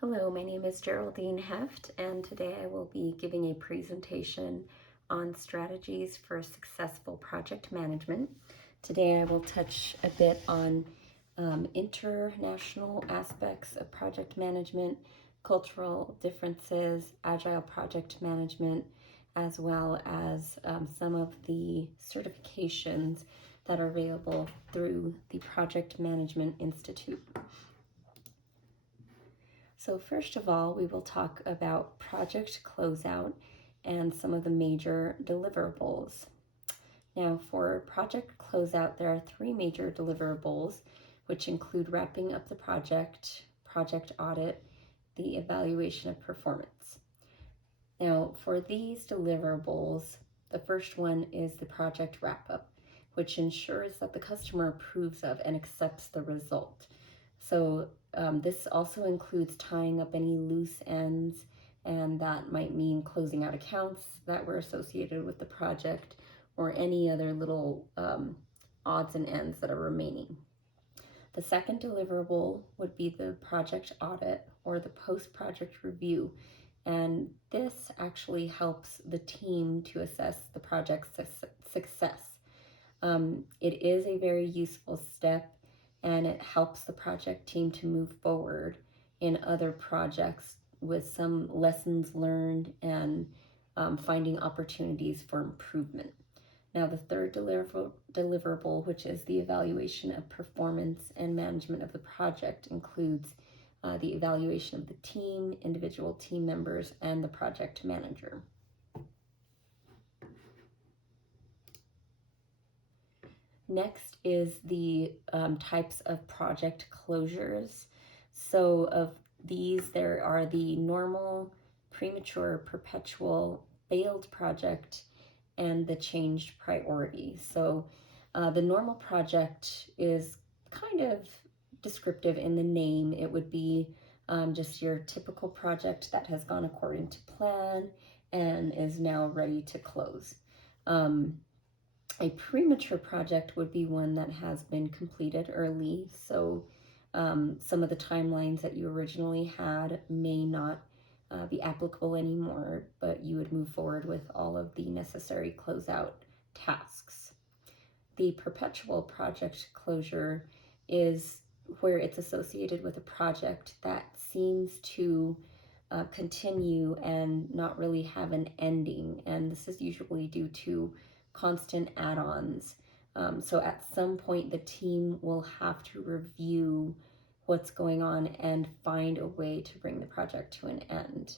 Hello, my name is Geraldine Heft, and today I will be giving a presentation on strategies for successful project management. Today I will touch a bit on international aspects of project management, cultural differences, agile project management, as well as some of the certifications that are available through the Project Management Institute. So first of all, we will talk about project closeout and some of the major deliverables. Now for project closeout, there are three major deliverables, which include wrapping up the project audit, the evaluation of performance. Now for these deliverables, the first one is the project wrap-up, which ensures that the customer approves of and accepts the result. So this also includes tying up any loose ends, and that might mean closing out accounts that were associated with the project or any other little odds and ends that are remaining. The second deliverable would be the project audit or the post-project review, and this actually helps the team to assess the project's success. It is a very useful step, and it helps the project team to move forward in other projects with some lessons learned and finding opportunities for improvement. Now the third deliverable, which is the evaluation of performance and management of the project, includes the evaluation of the team, individual team members, and the project manager. Next is the types of project closures. So of these, there are the normal, premature, perpetual, failed project, and the changed priority. So the normal project is kind of descriptive in the name. It would be just your typical project that has gone according to plan and is now ready to close. A premature project would be one that has been completed early, so some of the timelines that you originally had may not be applicable anymore, but you would move forward with all of the necessary closeout tasks. The perpetual project closure is where it's associated with a project that seems to continue and not really have an ending, and this is usually due to constant add-ons. So at some point the team will have to review what's going on and find a way to bring the project to an end.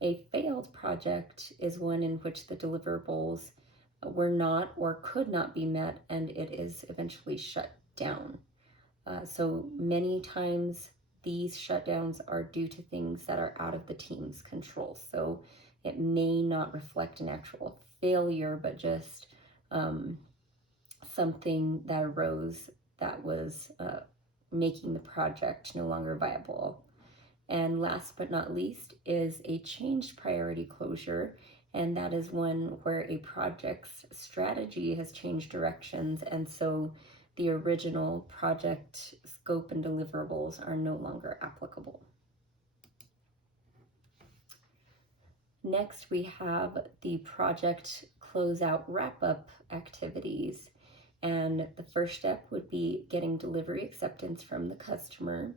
A failed project is one in which the deliverables were not or could not be met, and it is eventually shut down. So many times these shutdowns are due to things that are out of the team's control. So it may not reflect an actual failure, but just something that arose that was making the project no longer viable. And last but not least is a changed priority closure, and that is one where a project's strategy has changed directions, and so the original project scope and deliverables are no longer applicable. Next, we have the project closeout wrap-up activities. And the first step would be getting delivery acceptance from the customer.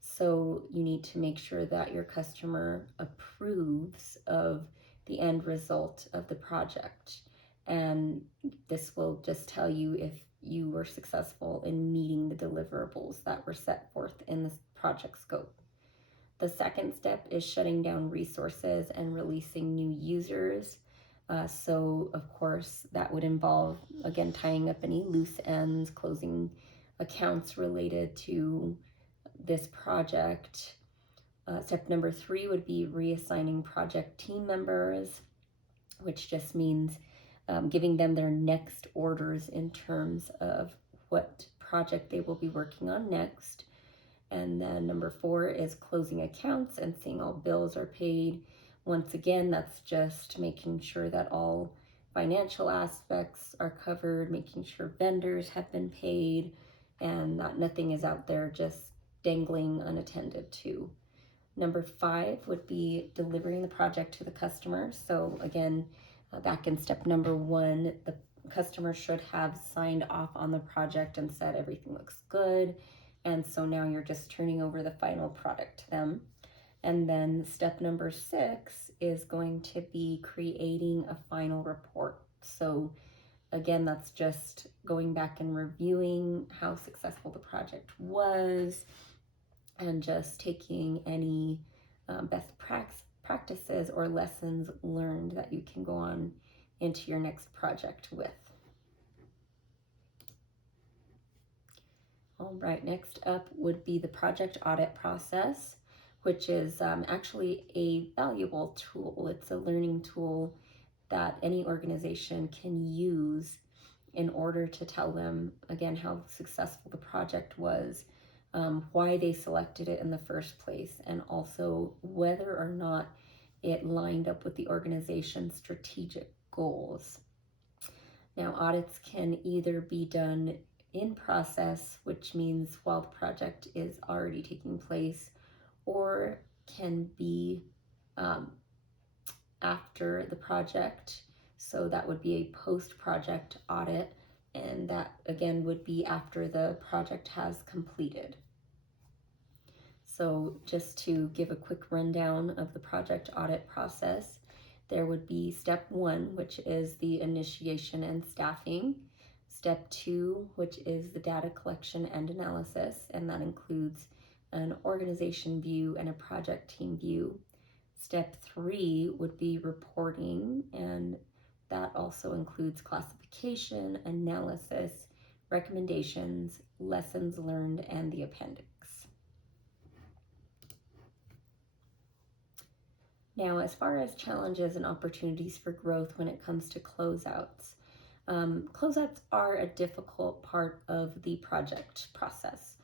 So you need to make sure that your customer approves of the end result of the project. And this will just tell you if you were successful in meeting the deliverables that were set forth in the project scope. The second step is shutting down resources and releasing new users. So of course that would involve, again, tying up any loose ends, closing accounts related to this project. Step number 3 would be reassigning project team members, which just means giving them their next orders in terms of what project they will be working on next. And then number 4 is closing accounts and seeing all bills are paid. Once again, that's just making sure that all financial aspects are covered, making sure vendors have been paid, and that nothing is out there just dangling unattended to. Number 5 would be delivering the project to the customer. So again, back in step number 1, the customer should have signed off on the project and said everything looks good. And so now you're just turning over the final product to them. And then step number 6 is going to be creating a final report. So again, that's just going back and reviewing how successful the project was and just taking any best practices or lessons learned that you can go on into your next project with. All right, next up would be the project audit process, which is actually a valuable tool. It's a learning tool that any organization can use in order to tell them, again, how successful the project was, why they selected it in the first place, and also whether or not it lined up with the organization's strategic goals. Now, audits can either be done in process, which means while the project is already taking place, or can be after the project. So that would be a post-project audit, and that again would be after the project has completed. So just to give a quick rundown of the project audit process, there would be step 1, which is the initiation and staffing. Step 2, which is the data collection and analysis, and that includes an organization view and a project team view. Step 3 would be reporting, and that also includes classification, analysis, recommendations, lessons learned, and the appendix. Now, as far as challenges and opportunities for growth when it comes to closeouts, closeouts are a difficult part of the project process.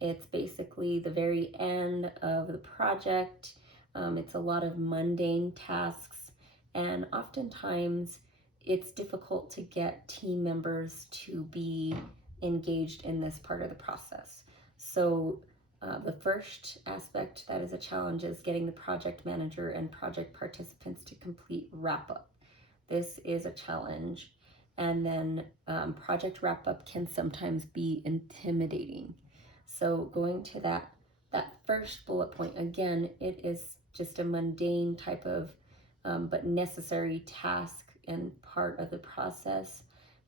It's basically the very end of the project. It's a lot of mundane tasks, and oftentimes it's difficult to get team members to be engaged in this part of the process. So the first aspect that is a challenge is getting the project manager and project participants to complete wrap-up. This is a challenge. And then project wrap-up can sometimes be intimidating. So going to that first bullet point, again, it is just a mundane type of but necessary task and part of the process.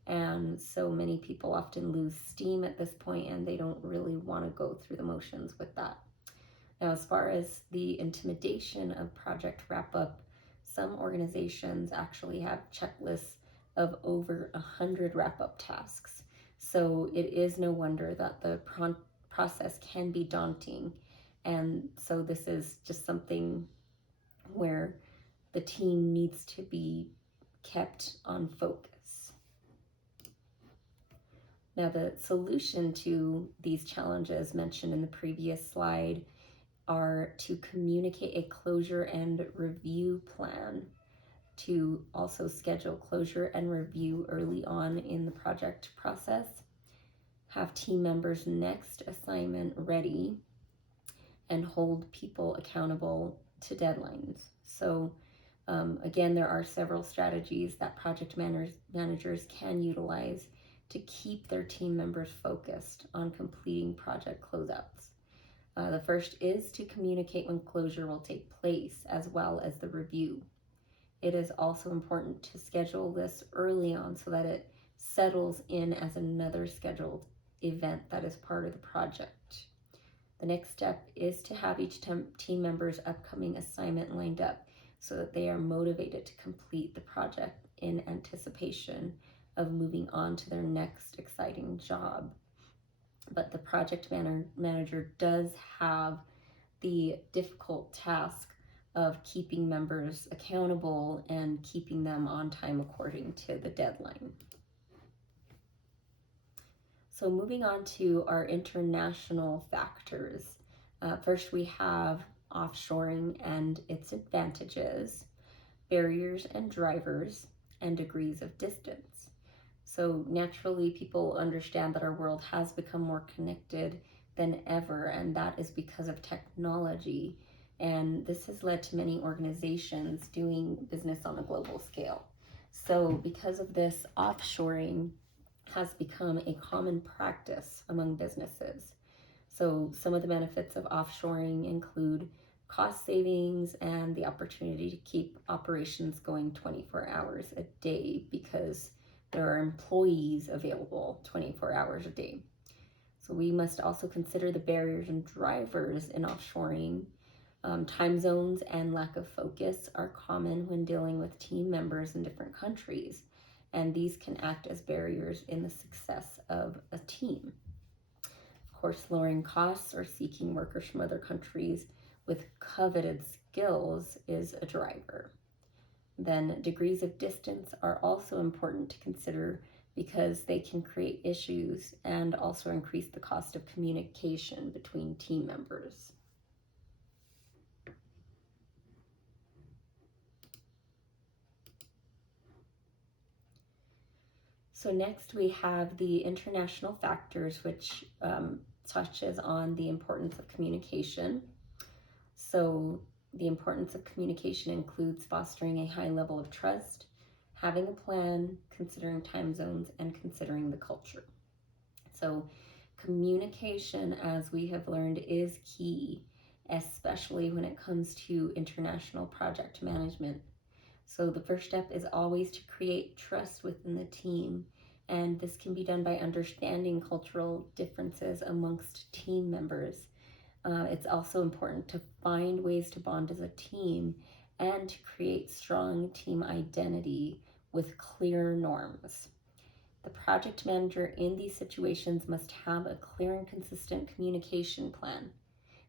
And so many people often lose steam at this point, and they don't really want to go through the motions with that. Now, as far as the intimidation of project wrap-up, some organizations actually have checklists of over 100 wrap-up tasks. So it is no wonder that the process can be daunting. And so this is just something where the team needs to be kept on focus. Now, the solution to these challenges mentioned in the previous slide are to communicate a closure and review plan, to also schedule closure and review early on in the project process, have team members' next assignment ready, and hold people accountable to deadlines. So again, there are several strategies that project managers can utilize to keep their team members focused on completing project closeouts. The first is to communicate when closure will take place, as well as the review. It is also important to schedule this early on so that it settles in as another scheduled event that is part of the project. The next step is to have each team member's upcoming assignment lined up so that they are motivated to complete the project in anticipation of moving on to their next exciting job. But the project manager does have the difficult task of keeping members accountable and keeping them on time according to the deadline. So moving on to our international factors. First, we have offshoring and its advantages, barriers and drivers, and degrees of distance. So naturally, people understand that our world has become more connected than ever, and that is because of technology. and this has led to many organizations doing business on a global scale. So because of this, offshoring has become a common practice among businesses. So some of the benefits of offshoring include cost savings and the opportunity to keep operations going 24 hours a day because there are employees available 24 hours a day. So we must also consider the barriers and drivers in offshoring. Time zones and lack of focus are common when dealing with team members in different countries, and these can act as barriers in the success of a team. Of course, lowering costs or seeking workers from other countries with coveted skills is a driver. Then degrees of distance are also important to consider because they can create issues and also increase the cost of communication between team members. So next we have the international factors, which touches on the importance of communication. So the importance of communication includes fostering a high level of trust, having a plan, considering time zones, and considering the culture. So communication, as we have learned, is key, especially when it comes to international project management. So the first step is always to create trust within the team, and this can be done by understanding cultural differences amongst team members. It's also important to find ways to bond as a team and to create strong team identity with clear norms. The project manager in these situations must have a clear and consistent communication plan.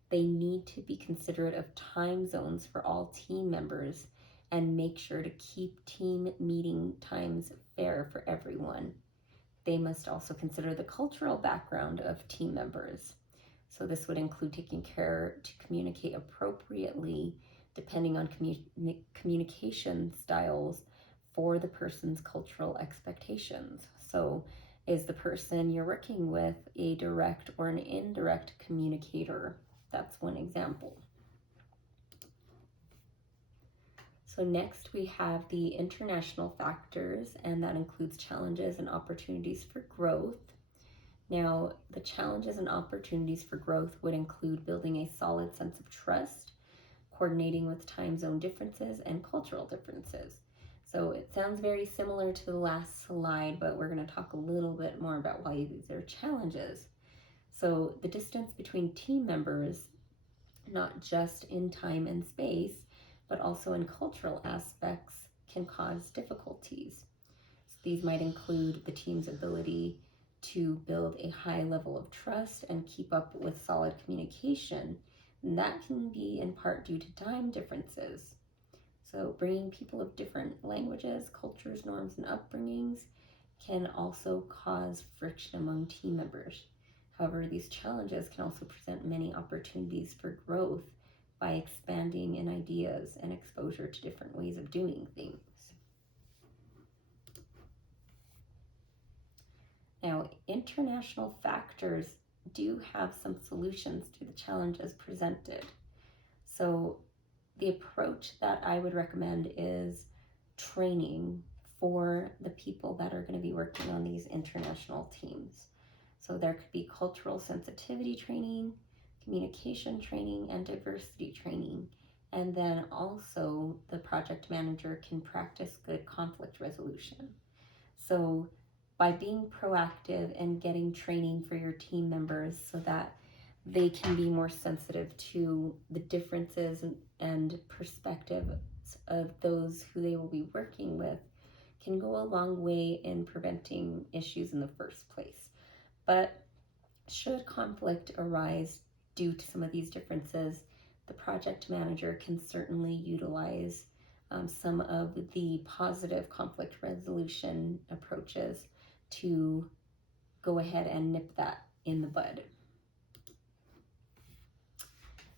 They need to be considerate of time zones for all team members and make sure to keep team meeting times fair for everyone. They must also consider the cultural background of team members. So this would include taking care to communicate appropriately depending on communication styles for the person's cultural expectations. So is the person you're working with a direct or an indirect communicator? That's one example. So next we have the international factors, and that includes challenges and opportunities for growth. Now, the challenges and opportunities for growth would include building a solid sense of trust, coordinating with time zone differences and cultural differences. So it sounds very similar to the last slide, but we're going to talk a little bit more about why these are challenges. So the distance between team members, not just in time and space, but also in cultural aspects, can cause difficulties. So these might include the team's ability to build a high level of trust and keep up with solid communication. And that can be in part due to time differences. So bringing people of different languages, cultures, norms, and upbringings can also cause friction among team members. However, these challenges can also present many opportunities for growth by expanding in ideas and exposure to different ways of doing things. Now, international factors do have some solutions to the challenges presented. So the approach that I would recommend is training for the people that are going to be working on these international teams. So there could be cultural sensitivity training, communication training, and diversity training. And then also the project manager can practice good conflict resolution. So by being proactive and getting training for your team members so that they can be more sensitive to the differences and perspectives of those who they will be working with can go a long way in preventing issues in the first place. But should conflict arise due to some of these differences, the project manager can certainly utilize some of the positive conflict resolution approaches to go ahead and nip that in the bud.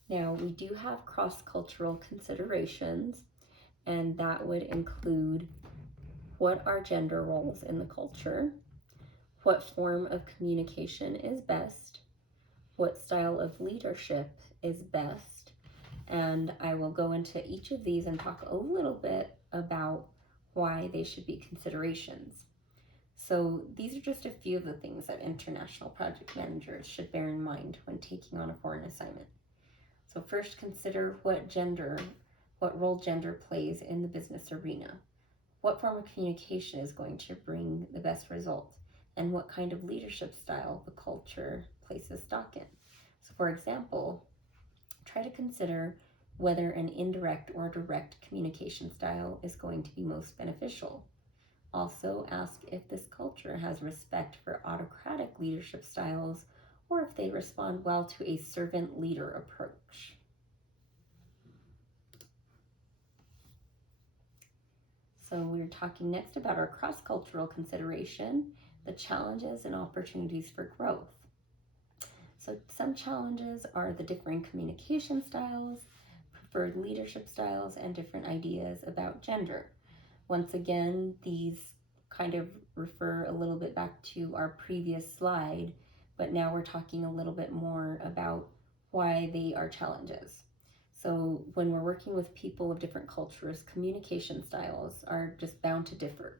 Now, we do have cross-cultural considerations, and that would include what are gender roles in the culture, what form of communication is best, what style of leadership is best, And I will go into each of these and talk a little bit about why they should be considerations. So these are just a few of the things that international project managers should bear in mind when taking on a foreign assignment. So first, consider what role gender plays in the business arena. What form of communication is going to bring the best result, and what kind of leadership style the culture places stock in. So for example, try to consider whether an indirect or direct communication style is going to be most beneficial. Also, ask if this culture has respect for autocratic leadership styles or if they respond well to a servant leader approach. So we're talking next about our cross-cultural consideration, the challenges and opportunities for growth. So some challenges are the differing communication styles, preferred leadership styles, and different ideas about gender. Once again, these kind of refer a little bit back to our previous slide, but now we're talking a little bit more about why they are challenges. So when we're working with people of different cultures, communication styles are just bound to differ.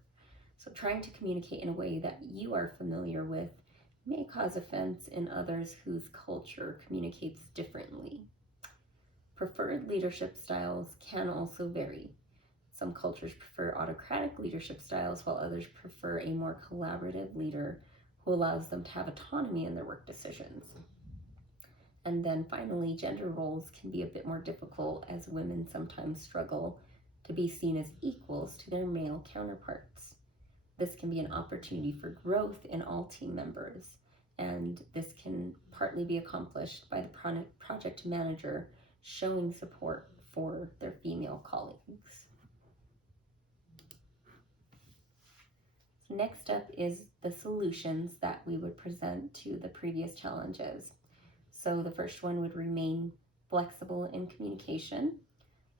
So trying to communicate in a way that you are familiar with may cause offense in others whose culture communicates differently. Preferred leadership styles can also vary. Some cultures prefer autocratic leadership styles, while others prefer a more collaborative leader who allows them to have autonomy in their work decisions. And then finally, gender roles can be a bit more difficult as women sometimes struggle to be seen as equals to their male counterparts. This can be an opportunity for growth in all team members, and this can partly be accomplished by the project manager showing support for their female colleagues. So next up is the solutions that we would present to the previous challenges. So the first one would remain flexible in communication,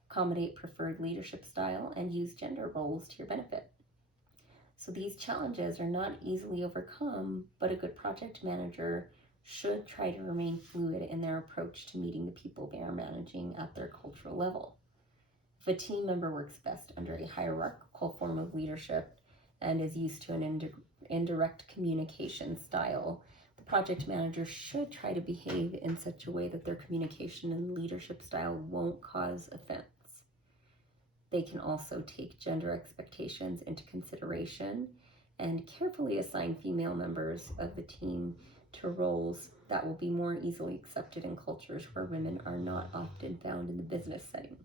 accommodate preferred leadership style, and use gender roles to your benefit. So these challenges are not easily overcome, but a good project manager should try to remain fluid in their approach to meeting the people they are managing at their cultural level. If a team member works best under a hierarchical form of leadership and is used to an indirect communication style, the project manager should try to behave in such a way that their communication and leadership style won't cause offense. They can also take gender expectations into consideration and carefully assign female members of the team to roles that will be more easily accepted in cultures where women are not often found in the business setting.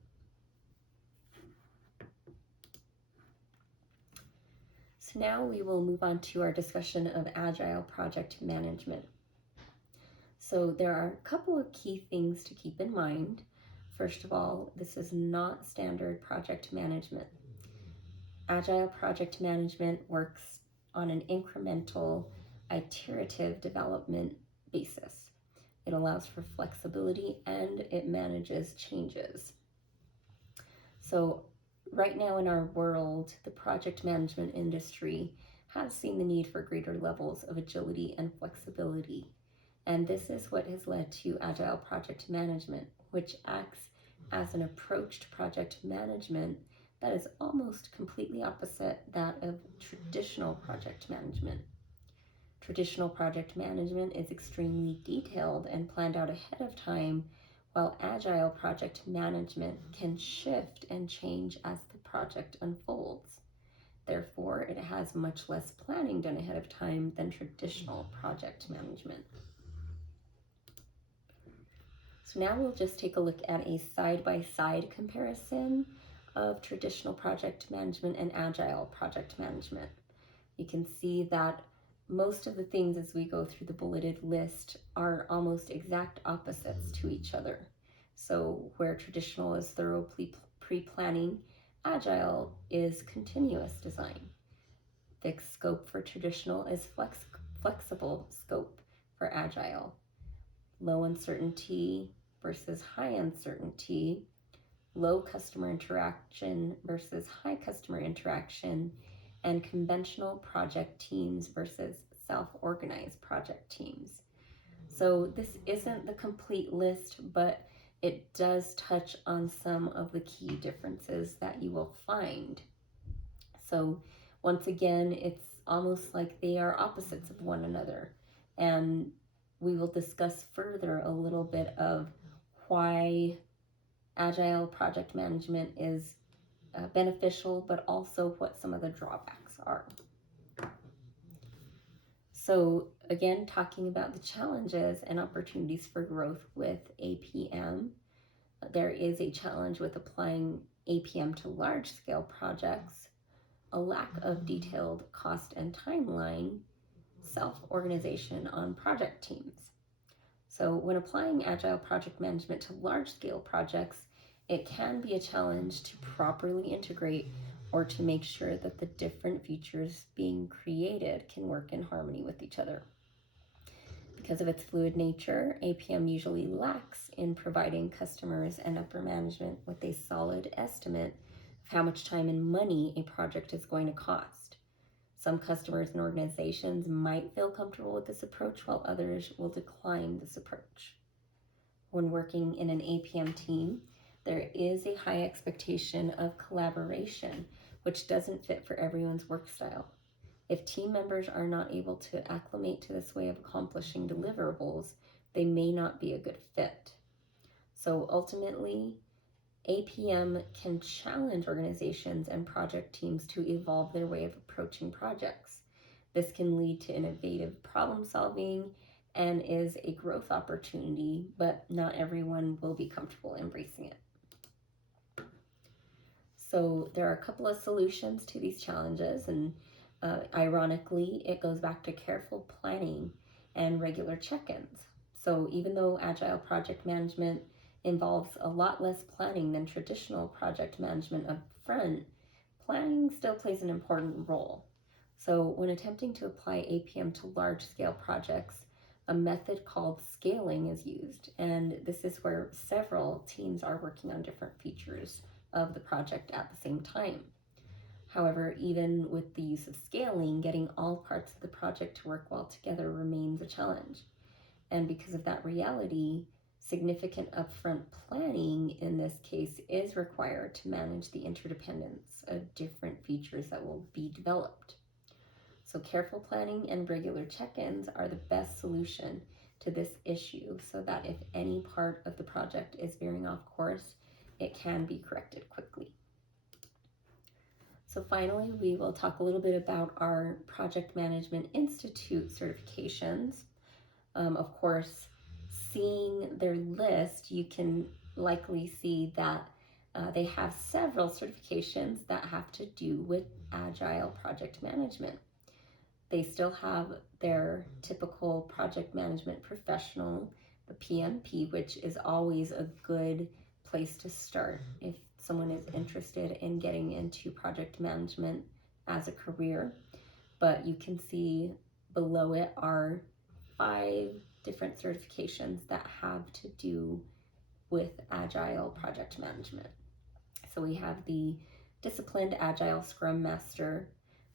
So now we will move on to our discussion of Agile Project Management. So there are a couple of key things to keep in mind. First of all, this is not standard project management. Agile Project Management works on an incremental, iterative development basis. It allows for flexibility and it manages changes. So right now in our world, the project management industry has seen the need for greater levels of agility and flexibility. And this is what has led to Agile Project Management, which acts as an approach to project management that is almost completely opposite that of traditional project management. Traditional project management is extremely detailed and planned out ahead of time, while Agile Project Management can shift and change as the project unfolds. Therefore, it has much less planning done ahead of time than traditional project management. So now we'll just take a look at a side-by-side comparison of traditional project management and Agile Project Management. You can see that most of the things as we go through the bulleted list are almost exact opposites to each other. So where traditional is thorough pre-planning, Agile is continuous design. Fixed scope for traditional is flexible scope for Agile. Low uncertainty versus high uncertainty, low customer interaction versus high customer interaction, and conventional project teams versus self-organized project teams. So this isn't the complete list, but it does touch on some of the key differences that you will find. So once again, it's almost like they are opposites of one another. And we will discuss further a little bit of why Agile project management is beneficial, but also what some of the drawbacks are. So again, talking about the challenges and opportunities for growth with APM, there is a challenge with applying APM to large-scale projects, a lack of detailed cost and timeline, self-organization on project teams. So when applying Agile project management to large-scale projects, it can be a challenge to properly integrate or to make sure that the different features being created can work in harmony with each other. Because of its fluid nature, APM usually lacks in providing customers and upper management with a solid estimate of how much time and money a project is going to cost. Some customers and organizations might feel comfortable with this approach, while others will decline this approach. When working in an APM team, there is a high expectation of collaboration, which doesn't fit for everyone's work style. If team members are not able to acclimate to this way of accomplishing deliverables, they may not be a good fit. So ultimately, APM can challenge organizations and project teams to evolve their way of approaching projects. This can lead to innovative problem solving and is a growth opportunity, but not everyone will be comfortable embracing it. So there are a couple of solutions to these challenges, and ironically, it goes back to careful planning and regular check-ins. So even though Agile project management involves a lot less planning than traditional project management up front, planning still plays an important role. So when attempting to apply APM to large-scale projects, a method called scaling is used, and this is where several teams are working on different features of the project at the same time. However, even with the use of scaling, getting all parts of the project to work well together remains a challenge. And because of that reality, significant upfront planning in this case is required to manage the interdependence of different features that will be developed. So careful planning and regular check-ins are the best solution to this issue, so that if any part of the project is veering off course, it can be corrected quickly. So finally, we will talk a little bit about our Project Management Institute certifications. Of course, seeing their list, you can likely see that they have several certifications that have to do with Agile project management. They still have their typical project management professional, the PMP, which is always a good place to start if someone is interested in getting into project management as a career. But you can see below it are 5 different certifications that have to do with Agile project management. So we have the Disciplined Agile Scrum Master,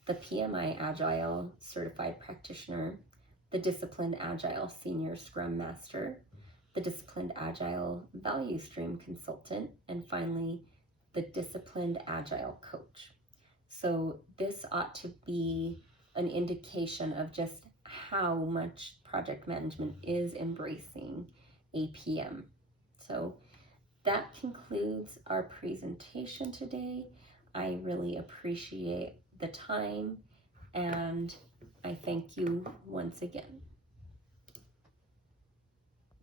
the PMI Agile Certified Practitioner, the Disciplined Agile Senior Scrum Master, the Disciplined Agile Value Stream Consultant, and finally, the Disciplined Agile Coach. So this ought to be an indication of just how much project management is embracing APM. So that concludes our presentation today. I really appreciate the time, and I thank you once again.